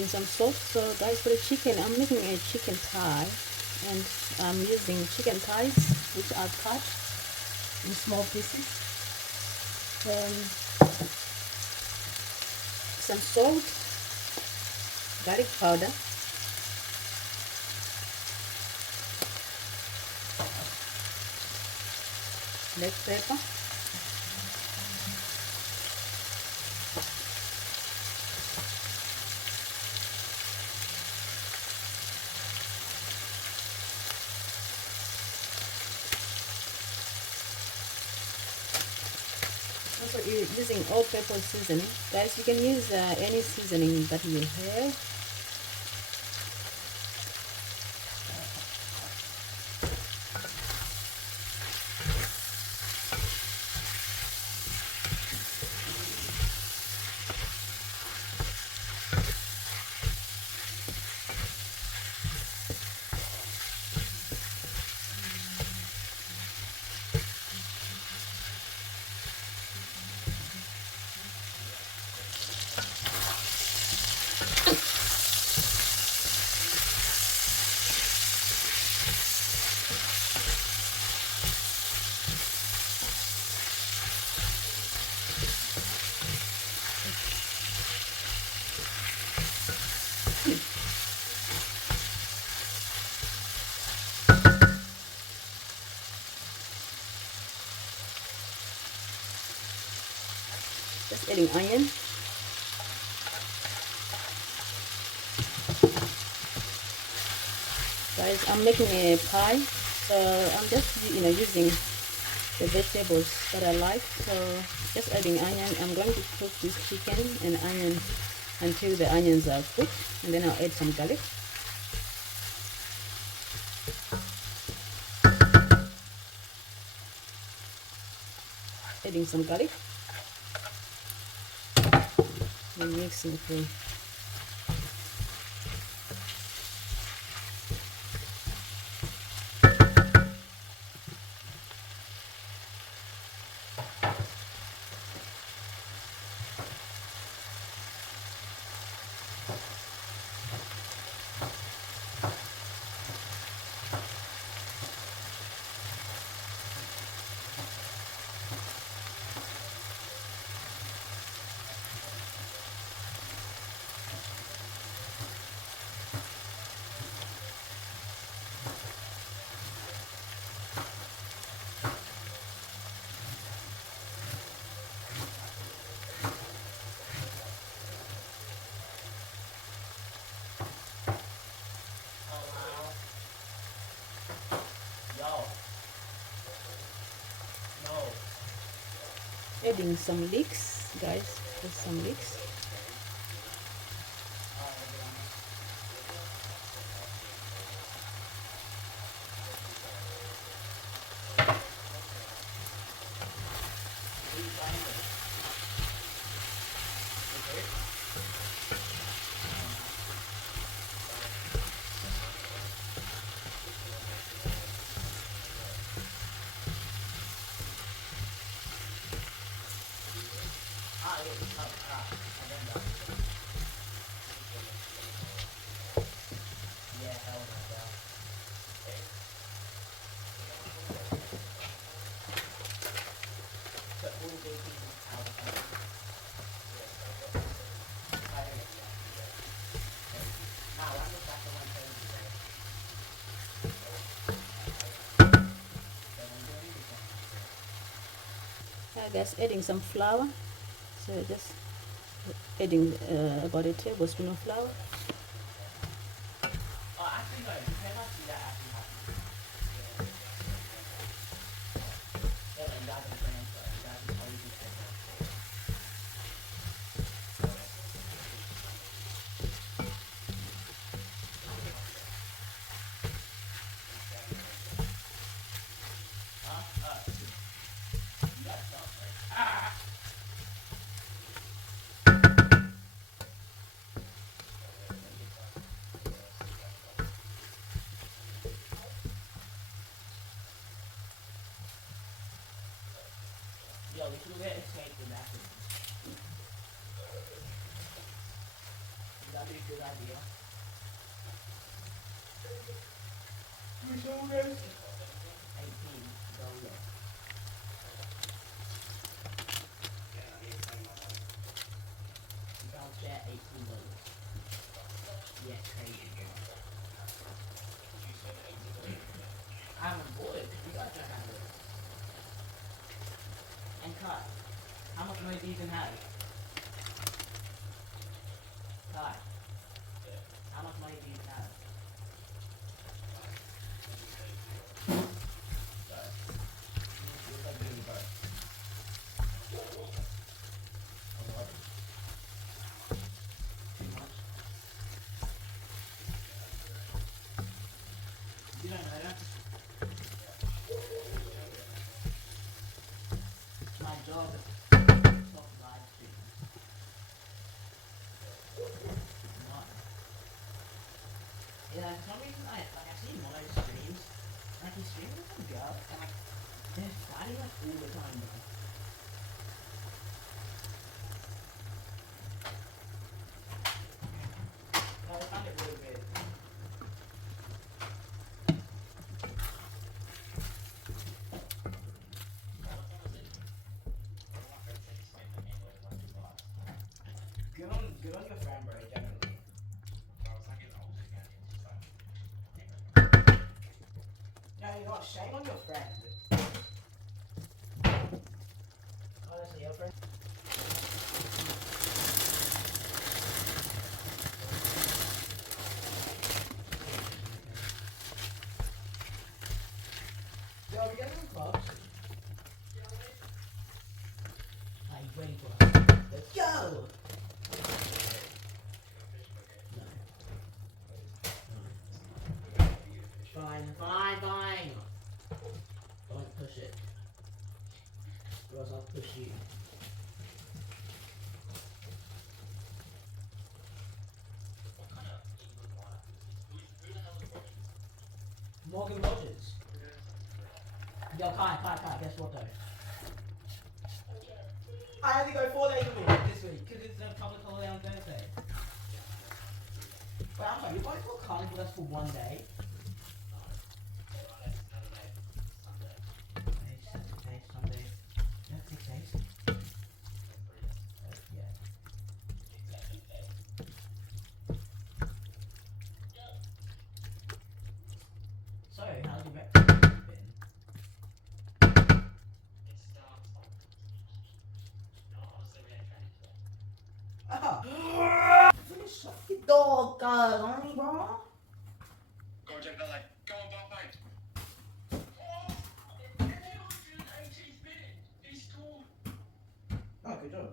adding some salt. So guys, for the chicken, I'm making a chicken thigh, and I'm using chicken thighs which I've cut in small pieces. Some salt, garlic powder, black pepper, also using all-purpose seasoning. Guys, you can use any seasoning that you have. Just adding onion. Guys, I'm making a pie, so I'm just using the vegetables that I like. So just adding onion. I'm going to cook this chicken and onion until the onions are cooked, and then I'll add some garlic. Adding some garlic and mixing through. Adding some leeks, guys, just some leeks. Guys, adding some flour. So just adding about a tablespoon of flour. Yo, we should get a shake in that. That'd be a good idea. Which orders? 18 $. You can't share $18. Yeah, crazy. I haven't bought it. You guys don't have it. And Kai, how much money do you even have? Kai, how much money do you have? You don't know that? My job is top live stream. Not. Yeah, for some reason I see Mono streams. Like he streams with some girl and like they're fighting like all the time though. I find it really weird. Good on your friend, bro, definitely. No, you know what? Shame on your friend. Honestly, your friend. Yo, we getting some clubs? Are you waiting for us? Let's go! Fine. Don't push it. Or else I'll push you. Morgan Rogers. Yo, Kai, guess what though? I had to go 4 days a week this week because it's a public holiday on Thursday. But I'm sorry, you guys will come with us for 1 day. Sunday. Yeah, 6 days. Yeah. So, how's your breakfast been? Finish off your dog, honey, bro. Go check that light. Go on, Bob, mate. Oh, good job.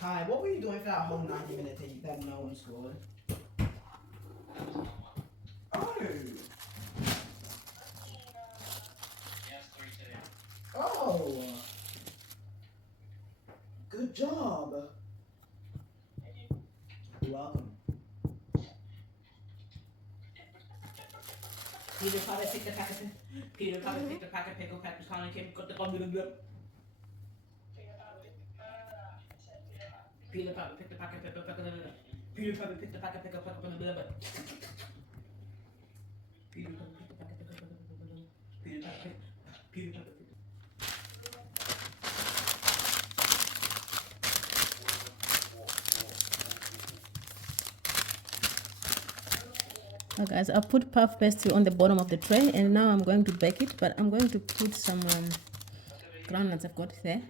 Kai, what were you doing for that whole 90 minutes that no one scored? Oh! Oh! Good job! You're welcome. Peter Piper picked the packet of pickle peppers, Connie Kim got the bundle of them. Peter Piper picked the packet of pickle peppers. Peter Piper picked the packet of pickle peppers. Peter Piper picked the packet of pickle peppers. Peter Piper. Now guys, I've put puff pastry on the bottom of the tray and now I'm going to bake it, but I'm going to put some groundnuts I've got there.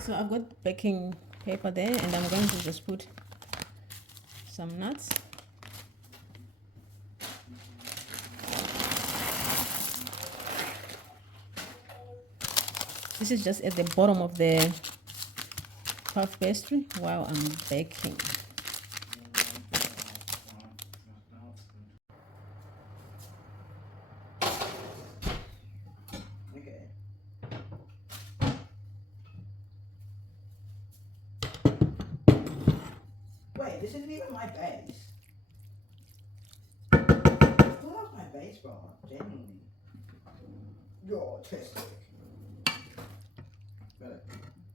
So I've got baking paper there and I'm going to just put some nuts. This is just at the bottom of the puff pastry while I'm baking. Okay. Wait, this isn't even my base. I thought that was my base, bro. Genuinely. You're autistic. Brother,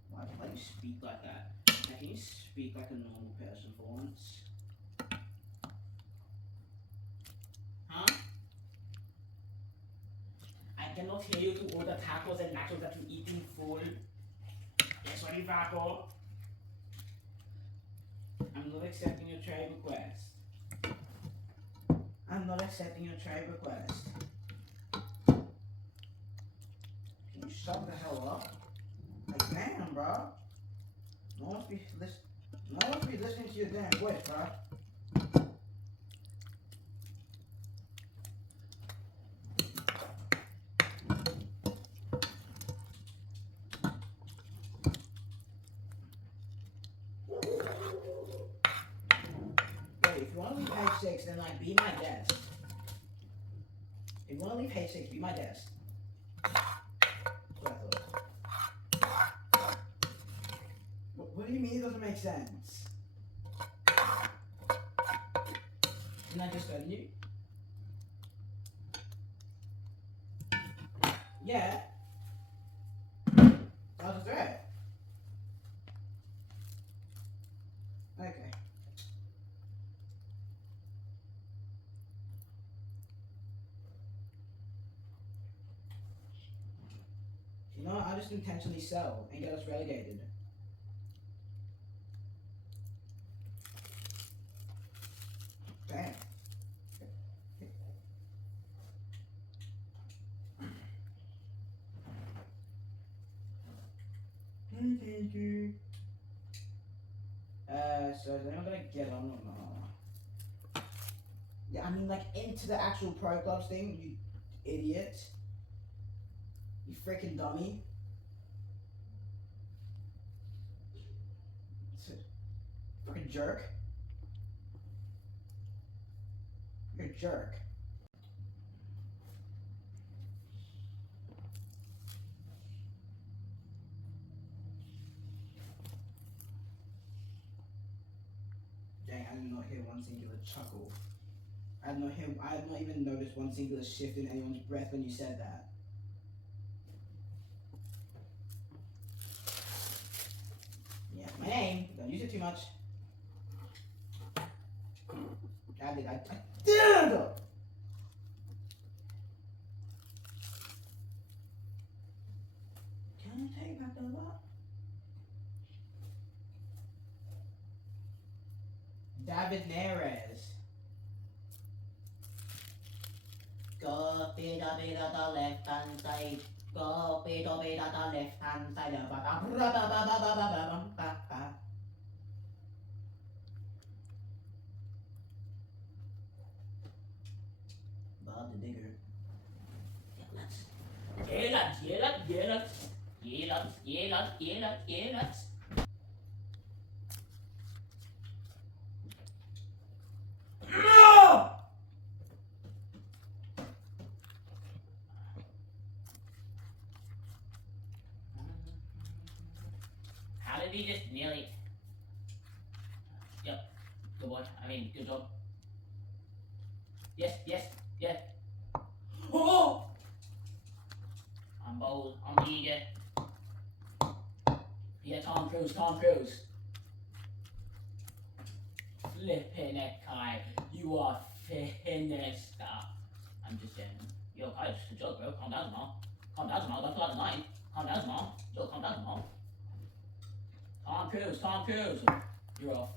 why do you speak like that? Now, can you speak like a normal person for once? Huh? I cannot hear you to order tacos and nachos that you eat in full. Yes, what Vaco? I'm not accepting your trade request. I'm not accepting your trade request. Can you shut the hell up? Like, damn, bro. No one's be listening to your damn voice, bro. Wait, if you want to leave page 6, then like be my guest. If you want to leave page 6, be my guest. That's what I thought. What do you mean it doesn't make sense? Didn't I just study you? Yeah. That was a threat. Okay. You know what? I'll just intentionally sell and get us relegated. Damn. Thank you. So is anyone gonna get on or not? Yeah, I mean like into the actual pro clubs thing, you idiot. You freaking dummy. Freaking jerk. You're a jerk. Dang, I did not hear one singular chuckle. I did not even noticed one singular shift in anyone's breath when you said that. Yeah, my name. Don't use it too much. I did. Can I take back the lot? David Neres. Go bit the left hand side. Go bit the left hand side. Bob the Digger. Let's. How did he just nearly? Yep. Good boy. I mean, good job. Yes. Oh! I'm bold. I'm eager. Yeah, Tom Cruise. Flippin' heck, Kai. You are finished. I'm just saying. Yo, Kai, it's just a joke, bro. Calm down, Jamal. Don't pull out the knife. Calm down, Jamal. Yo, calm down, Jamal. Tom Cruise. You're off.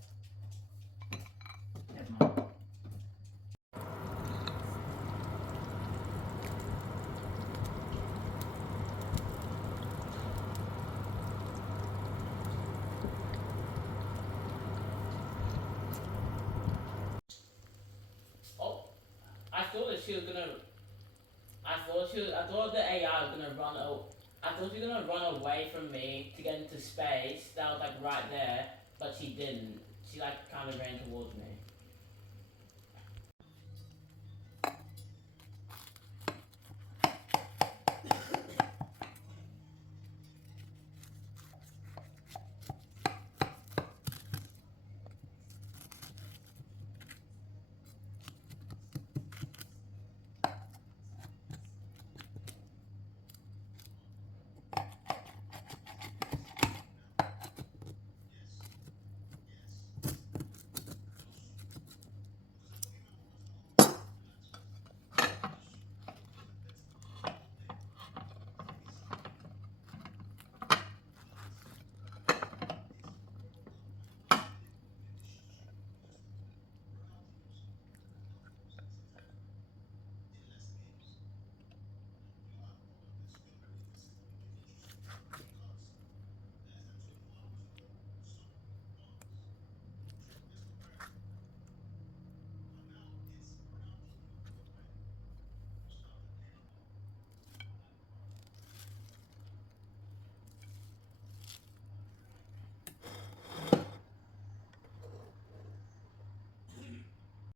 Never mind. I thought the AI was gonna run. I thought she was gonna run away from me to get into space. That was like right there, but she didn't. She like kind of ran towards me.